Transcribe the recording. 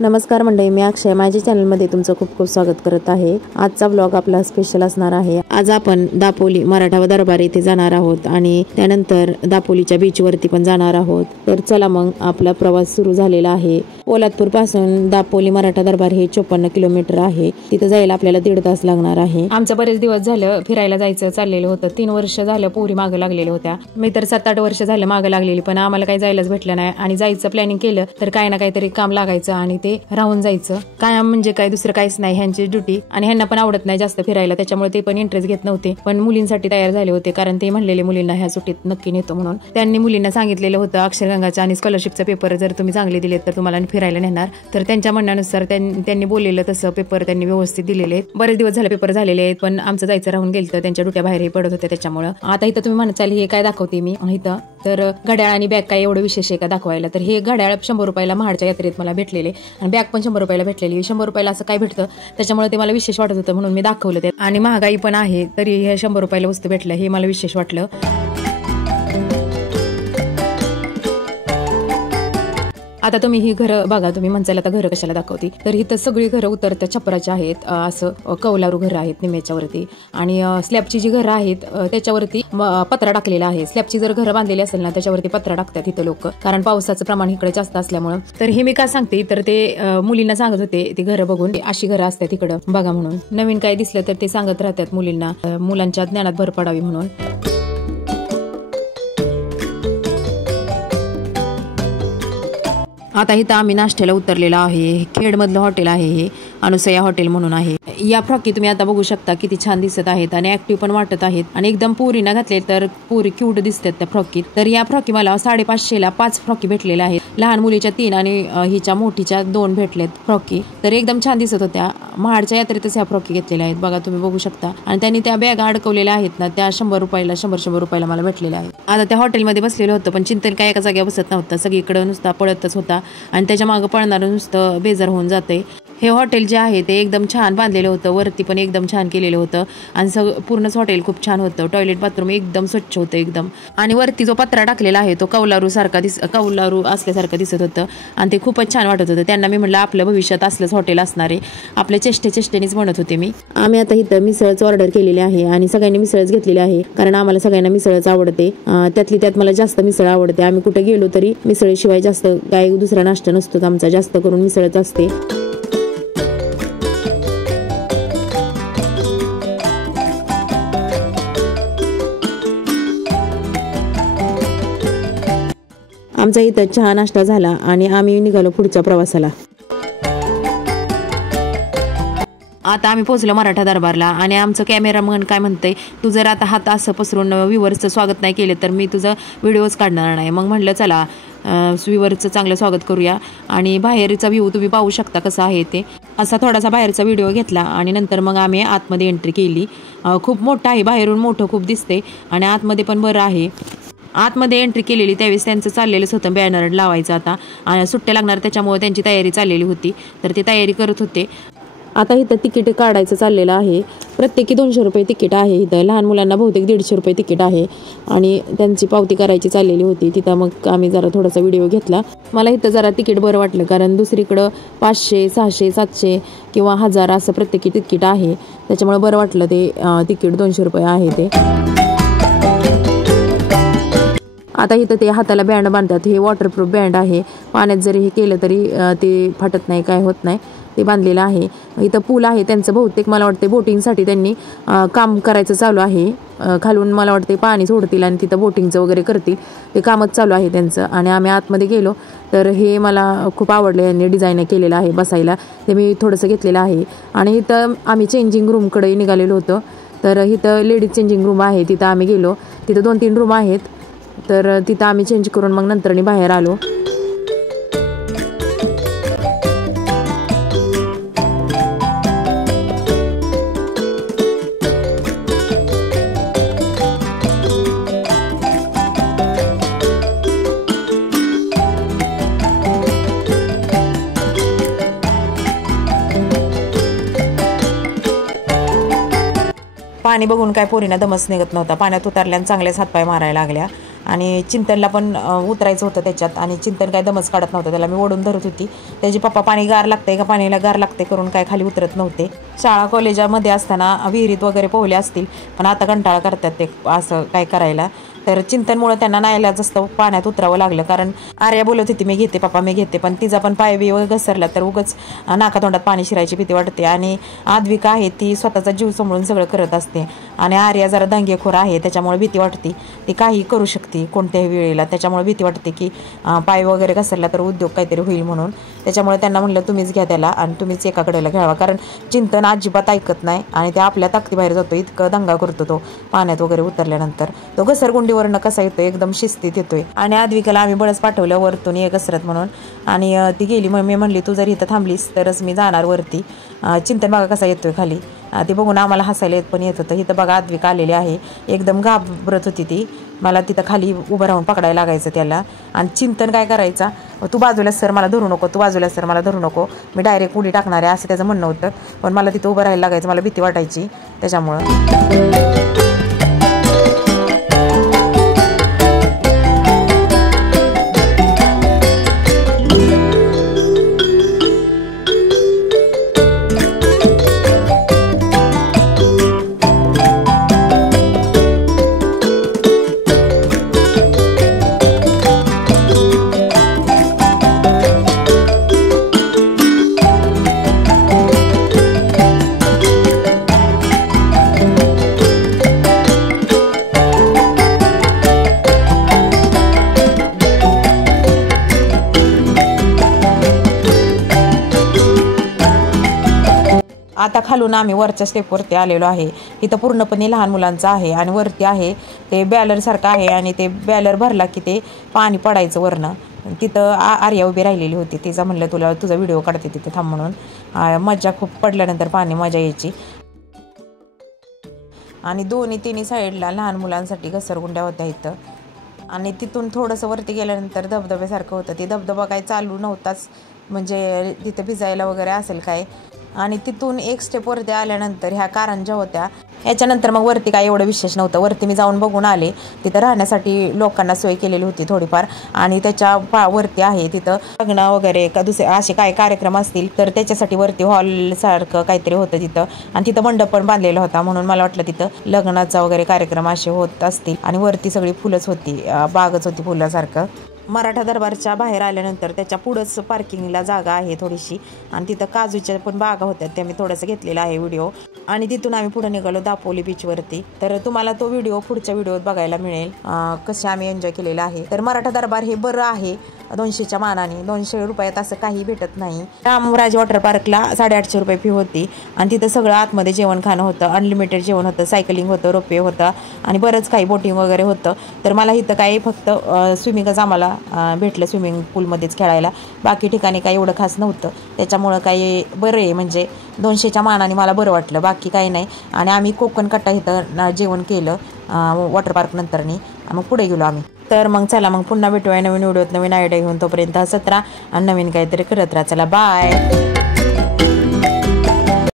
नमस्कार मंडळी, मी अक्षय माझ्या चॅनलमध्ये तुमचं खूप खूप स्वागत करत आहे। आजचा व्लॉग आपला स्पेशल असणार आहे। आज आपण दापोली मराठा दरबार येथे जाणार आहोत आणि त्यानंतर दापोलीच्या बीच वरती पण जाणार आहोत। तर चला मग आपला प्रवास सुरू झालेला आहे। पोलादपूर पासून दापोली मराठा दरबार हे 54 किलोमीटर आहे। तिथे जायला आपल्याला 1.5 तास लागणार आहे। आमचं बरेच दिवस झालं फिरायला जायचं चाललेलं होतं। 3 वर्ष झालं पोरी मागे लागलेल्या होत्या। मी तर 7-8 वर्ष झालं मागे लागलेली, पण आम्हाला काही जायलाच भेटलं नाही आणि जायचं प्लॅनिंग केलं तर काय ना काहीतरी काम लागायचं आणि ते राहून जायचं। कायम म्हणजे काय दुसरं काहीच नाही, ह्यांची ड्युटी आणि ह्यांना पण आवडत नाही जास्त फिरायला, त्याच्यामुळे ते पण इंटरेस्ट घेत नव्हते। पण मुलींसाठी तयार झाले होते, कारण ते म्हणलेले मुलींना ह्या सुट्टीत नक्की नेतो म्हणून। त्यांनी मुलींना सांगितलेलं होतं अक्षरगंगाचा आणि स्कॉलरशिपचा पेपर जर तुम्ही चांगले दिले तर तुम्हाला फिरायला नेणार। तर त्यांच्या म्हणण्यानुसार त्यांनी बोललेलं तसं पेपर त्यांनी व्यवस्थित दिलेले आहेत। बरेच दिवस झाले पेपर झालेले आहेत, पण आमचं जायचं राहून गेलं तर त्यांच्या ड्युट्या बाहेरही पडत होत्या त्याच्यामुळे। आता इथं तुम्ही म्हणाल हे काय दाखवते मी इथं, तर घड्याळ आणि बॅग काय एवढं विशेष आहे का दाखवायला। तर हे घड्याळ 100 रुपयाला महाडच्या यात्रेत मला भेटलेले आणि बॅग पण 100 रुपयाला भेटलेली। 100 रुपयाला असं काय भेटतं त्याच्यामुळे ते मला विशेष वाटत होतं, म्हणून मी दाखवलं ते। आणि महागाई पण आहे तरी हे 100 रुपयाला वस्तू भेटलं हे मला विशेष वाटलं। आता तुम्ही ही घरं बघा, तुम्ही म्हणसाल आता घरं कशाला दाखवती, तर इथं सगळी घरं उतरत्या छपराच्या आहेत। असं कौलारू घरं आहेत निम्याच्या वरती आणि स्लॅबची जी घरं आहेत त्याच्यावरती पत्रा टाकलेला आहे। स्लॅबची जर घरं बांधलेली असेल ना त्याच्यावरती पत्रा टाकतात इथं लोक, कारण पावसाचं प्रमाण इकडे जास्त असल्यामुळे। तर हे मी का सांगते, तर ते मुलींना सांगत होते ती घरं बघून अशी घरं असतात इकडं बघा म्हणून। नवीन काय दिसलं तर ते सांगत राहतात मुलींना, मुलांच्या ज्ञानात भर पडावी म्हणून। आता इथं आम्ही नाश्त्याला उतरलेला आहे। खेडमधलं हॉटेल आहे हे, अनुसया हॉटेल म्हणून आहे। या फ्रॉकी तुम्ही आता बघू शकता किती छान दिसत आहेत आणि ऍक्टिव्ह पण वाटत आहेत आणि एकदम पोरीना घातले तर पोरी क्यूट दिसतात त्या फ्रॉकीत। तर या फ्रॉकी मला 550 ला 5 फ्रॉकी भेटलेल्या आहेत। लहान मुलीच्या 3 आणि हिच्या मोठीच्या 2 भेटलेत फ्रॉकी, तर एकदम छान दिसत होत्या। महाडच्या यात्रेतच ह्या फ्रॉकी घेतलेल्या आहेत बघा, तुम्ही बघू शकता। आणि त्यांनी त्या बॅग अडकवलेल्या आहेत ना, त्या 100 रुपयाला 100 रुपयाला मला भेटलेल्या आहेत। आता त्या हॉटेलमध्ये बसलेलं होतं, पण चिंतन काय एका जागेवर बसत नव्हतं, सगळीकडे नुसता पळतच होता आणि त्याच्या मागे पळणारं नुसतं बेजार होऊन जाते। हे हॉटेल जे आहे ते एकदम छान बांधलेलं होतं, वरती पण एकदम छान केलेलं होतं आणि पूर्णच हॉटेल खूप छान होतं। टॉयलेट बाथरूम एकदम स्वच्छ होतं एकदम, आणि वरती जो पत्रा टाकलेला आहे तो कौलारू असल्यासारखं दिसत होतं आणि ते खूपच छान वाटत होतं। त्यांना मी म्हटलं आपल्या भविष्यात असलंच हॉटेल असणार आहे, आपल्या चेष्टेनेच म्हणत होते मी। आम्ही आता इथं मिसळच ऑर्डर केलेली आहे आणि सगळ्यांनी मिसळच घेतलेली आहे, कारण आम्हाला सगळ्यांना मिसळच आवडते। त्यातली त्यात मला जास्त मिसळ आवडते। आम्ही कुठे गेलो तरी मिसळीशिवाय जास्त काही दुसरा नाश्ता नसतो आमचा, जास्त करून मिसळच असते। आमचा इथं चहा नाश्ता झाला आणि आम्ही निघालो पुढच्या प्रवासाला। आता आम्ही पोहोचलो मराठा दरबारला आणि आमचं कॅमेरामन काय म्हणतंय, तू जर आता हात असं पसरून व्ह्यूअर्सचं स्वागत नाही केलं तर मी तुझं व्हिडिओच काढणार नाही। मग म्हणलं चला व्ह्यूअर्सचं चांगलं स्वागत करूया आणि बाहेरचा व्ह्यू तुम्ही पाहू शकता कसा आहे ते। असा थोडासा बाहेरचा व्हिडिओ घेतला आणि नंतर मग आम्ही आतमध्ये एंट्री केली। खूप मोठं आहे, बाहेरून मोठं खूप दिसते आणि आतमध्ये पण बरं आहे। आतमध्ये एंट्री केलेली त्यावेळेस त्यांचं चाललेलंच होतं बॅनर लावायचं, आता सुट्ट्या लागणार त्याच्यामुळे त्यांची तयारी चाललेली होती, तर ते तयारी करत होते। आता इथं तिकीट काढायचं चाललेलं आहे, प्रत्येकी 200 रुपये तिकीट आहे इथं। लहान मुलांना बहुतेक 150 रुपये तिकीट आहे आणि त्यांची पावती करायची चाललेली होती तिथं। मग आम्ही जरा थोडासा व्हिडिओ घेतला। मला इथं जरा तिकीट बरं वाटलं, कारण दुसरीकडं 500, 600, 700 किंवा 1000 असं प्रत्येकी तिकीट आहे, त्याच्यामुळे बरं वाटलं ते तिकीट 200 रुपये आहे ते। आता इथं ते हाताला बँड बांधतात, हे वॉटरप्रूफ बँड आहे, पाण्यात जरी हे केलं तरी ते फाटत नाही, काय होत नाही, ते बांधलेलं आहे। इथं पूल आहे त्यांचं, बहुतेक मला वाटते बोटिंगसाठी त्यांनी काम करायचं चालू आहे। खालून मला वाटते पाणी सोडतील आणि तिथं बोटिंगचं वगैरे करतील, ते कामच चालू आहे त्यांचं। आणि आम्ही आतमध्ये गेलो तर हे मला खूप आवडलं, यांनी डिझाईन केलेलं आहे बसायला, ते मी थोडंसं घेतलेलं आहे। आणि इथं आम्ही चेंजिंग रूमकडे निघालेलो होतो, तर इथं लेडीज चेंजिंग रूम आहे, तिथं आम्ही गेलो। तिथं 2-3 रूम आहेत, तर तिथं आम्ही चेंज करून मग नंतरनी बाहेर आलो। पाणी बघून काय पोरीना दमच निघत नव्हता, पाण्यात उतरल्याने चांगलेच हातपाय मारायला लागल्या आणि चिंतनला पण उतरायचं होतं त्याच्यात, आणि चिंतन काय दमच काढत नव्हतं, त्याला मी ओढून धरत होती. त्याचे पप्पा पाणी गार लागतंय का, पाणीला गार लागते करून काय खाली उतरत नव्हते. शाळा कॉलेजामध्ये असताना विहिरीत वगैरे पोहले असतील, पण आता कंटाळा करतात ते असं काय करायला. तर चिंतनमुळे त्यांना नायला जास्त पाण्यात उतरावं लागलं, कारण आर्या बोलत होती मी घेते पप्पा मी घेते, पण तिचा पण पाय बी घसरला तर उगाच नाकातोंडात पाणी शिरायची भीती वाटते. आणि आद्विका आहे ती स्वतःचा जीव सांभाळून सगळं करत असते, आणि आर्या जरा दंगेखोर आहे, त्याच्यामुळे भीती वाटते. ती काही करू शकते कोणत्याही वेळेला, त्याच्यामुळे भीती वाटते की पाय वगैरे घसरला तर उद्योग काहीतरी होईल म्हणून. त्याच्यामुळे त्यांना म्हणलं तुम्हीच घ्या त्याला आणि तुम्हीच एका कडेला घ्यावा, कारण चिंतन अजिबात ऐकत नाही आणि ते आपल्या ताकदीबाहेर जातो, इतकं दंगा करतो तो पाण्यात वगैरे उतरल्यानंतर. तो घसरगुंडीवरनं कसा येतोय, एकदम शिस्तीत येतोय. आणि आद्विकाला आम्ही बळच पाठवलं वरतून ये घसरत म्हणून, आणि ती गेली. मग मी म्हणली तू जर इथं थांबलीस तरच मी जाणार वरती. चिंतन बघा कसा येतोय खाली, ते बघून आम्हाला हसायला पण येत होतं. इथं बघा आद्विका आलेली आहे, एकदम घाबरत होती ती. मला तिथं खाली उभं राहून पकडायला लागायचं त्याला. आणि चिंतन काय करायचा, तू बाजूला सर मला धरू नको, तू बाजूला सर मला धरू नको, मी डायरेक्ट उडी टाकणार आहे असं त्याचं म्हणणं होतं. पण मला तिथं उभं राहायला लागायचं, मला भीती वाटायची त्याच्यामुळं. आता खालून आम्ही वरच्या स्टेपवरती आलेलो आहे. इथं पूर्णपणे लहान मुलांचं आहे, आणि वरती आहे ते बॅलरसारखं आहे, आणि ते बॅलर भरला की ते पाणी पडायचं वरनं. तिथं आर्या उभी राहिलेली होती, तिचा म्हणलं तुला तुझा व्हिडिओ काढते तिथे थांब म्हणून. मजा खूप पडल्यानंतर पाणी मजा यायची. आणि तिन्ही साईडला लहान मुलांसाठी घसरगुंड्या होत्या इथं. आणि तिथून थोडंसं वरती गेल्यानंतर धबधब्यासारखं होतं. ते धबधबा काय चालू नव्हताच, म्हणजे तिथं भिजायला वगैरे असेल काय. आणि तिथून एक स्टेप वरती आल्यानंतर ह्या कारंज्या होत्या. याच्यानंतर मग वरती काय एवढं विशेष नव्हतं. वरती मी जाऊन बघून आले, तिथं राहण्यासाठी लोकांना सोय केलेली होती थोडीफार. आणि त्याच्या वरती आहे तिथं लग्न वगैरे का दुसरे असे काय कार्यक्रम असतील तर त्याच्यासाठी वरती हॉल सारखं काहीतरी होतं तिथं. आणि तिथं मंडप पण बांधलेला होता, म्हणून मला वाटलं तिथं लग्नाचा वगैरे कार्यक्रम असे होत असतील. आणि वरती सगळी फुलंच होती, बागच होती फुलासारखं. मराठा दरबारच्या बाहेर आल्यानंतर त्याच्या पुढंच पार्किंगला जागा आहे थोडीशी, आणि तिथं काजूच्या पण बागा होत्या, त्या मी थोडंसं घेतलेला आहे व्हिडिओ. आणि तिथून आम्ही पुढे निघालो दापोली बीचवरती. तर तुम्हाला तो व्हिडिओ पुढच्या व्हिडिओत बघायला मिळेल, कसे आम्ही एन्जॉय केलेला आहे. तर मराठा दरबार हे बरं आहे 200च्या मानाने. 200 रुपयात असं काही भेटत नाही. रामराज वॉटर पार्कला 850 रुपये फी होती, आणि तिथं सगळं आतमध्ये जेवण खाणं होतं, अनलिमिटेड जेवण होतं, सायकलिंग होतं, रोपवे होतं, आणि बरंच काही बोटिंग वगैरे होतं. तर मला इथं काही फक्त स्विमिंगच आम्हाला भेटलं, स्विमिंग पूलमध्येच खेळायला. बाकी ठिकाणी काही एवढं खास नव्हतं, त्याच्यामुळं काही बरं आहे, म्हणजे 200च्या मानाने मला बरं वाटलं, बाकी काही नाही. आणि आम्ही कोकण कट्टा इथं जेवण केलं वॉटर पार्क नंतरनी, मग पुढे गेलो आम्ही. तर मग चला, मग पुन्हा भेटूया नवीन व्हिडिओत नवीन आयडिया घेऊन. तोपर्यंत 17 आणि नवीन काहीतरी करत राहा. चला बाय.